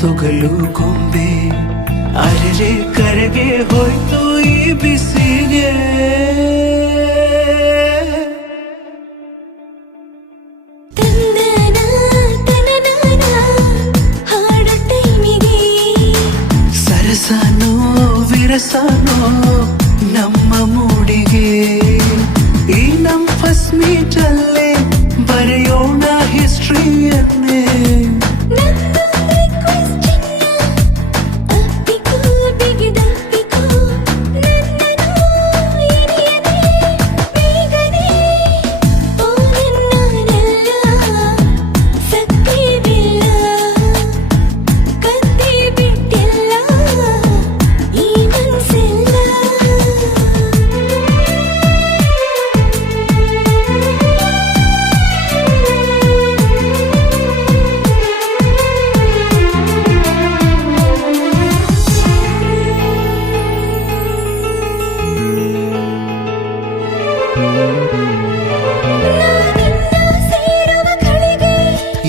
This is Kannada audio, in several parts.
ತೊಗಲು ಗೊಂಬೆ ಅರೆ ಕರೆಗೆ ಹೋಯ್ತು ಈ ಬಿಸಿಗೆ ಸರಸನೋ ವಿರಸನೋ ನಮ್ಮ ಮೂಡಿಗೆ ಈ ನಮ್ ಫಸ್ಟ್ ಮೀಟಲ್ಲೇ ಬರೆಯೋಣ ಹಿಸ್ಟ್ರಿಯನ್ನೇ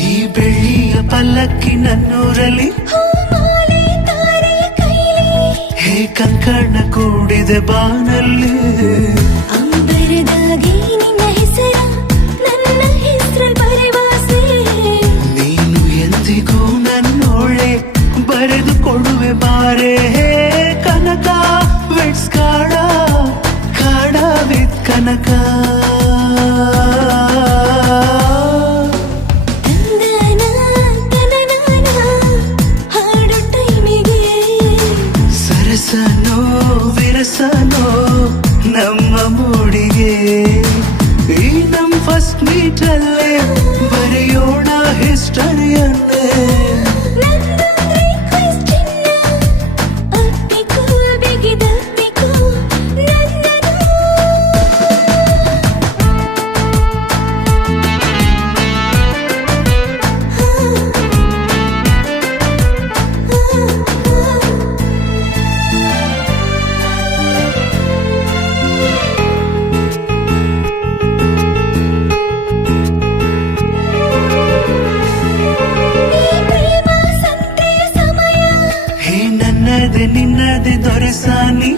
ಈ ಬೆಳ್ಳಿಯ ಪಲ್ಲಕ್ಕಿ ನನ್ನೂರಲ್ಲಿ ಹೇ ಕಂಕಣ ಕೂಡಿದೆ ಬಾನಲ್ಲಿ ಅಂಬರದಾಗಿ ನಿನ್ನ ಹೆಸರ ನನ್ನ ಹೆಸರ ಬರೆವಾಸೆ ನೀನು ಎಂದಿಗೂ ನನ್ನೋಳೆ ಬರೆದು ಕೊಡುವೆ ಬಾರೆ ಕನಕ ವಿಟ್ಸ್ ಕಾಡ ಕಾಡ ವಿತ್ ಕನಕ ಸರಸನೋ ವಿರಸನೋ ನಮ್ಮ ಮೂಡಿಗೆ ಈ ನಮ್ ಫಸ್ಟ್ ಮೀಟಲ್ಲೇ ಬರೆಯೋಣ ಹಿಸ್ಟರಿಯನ್ನೇ ನಿನ್ನದೆ ದೊರೆಸಾನಿ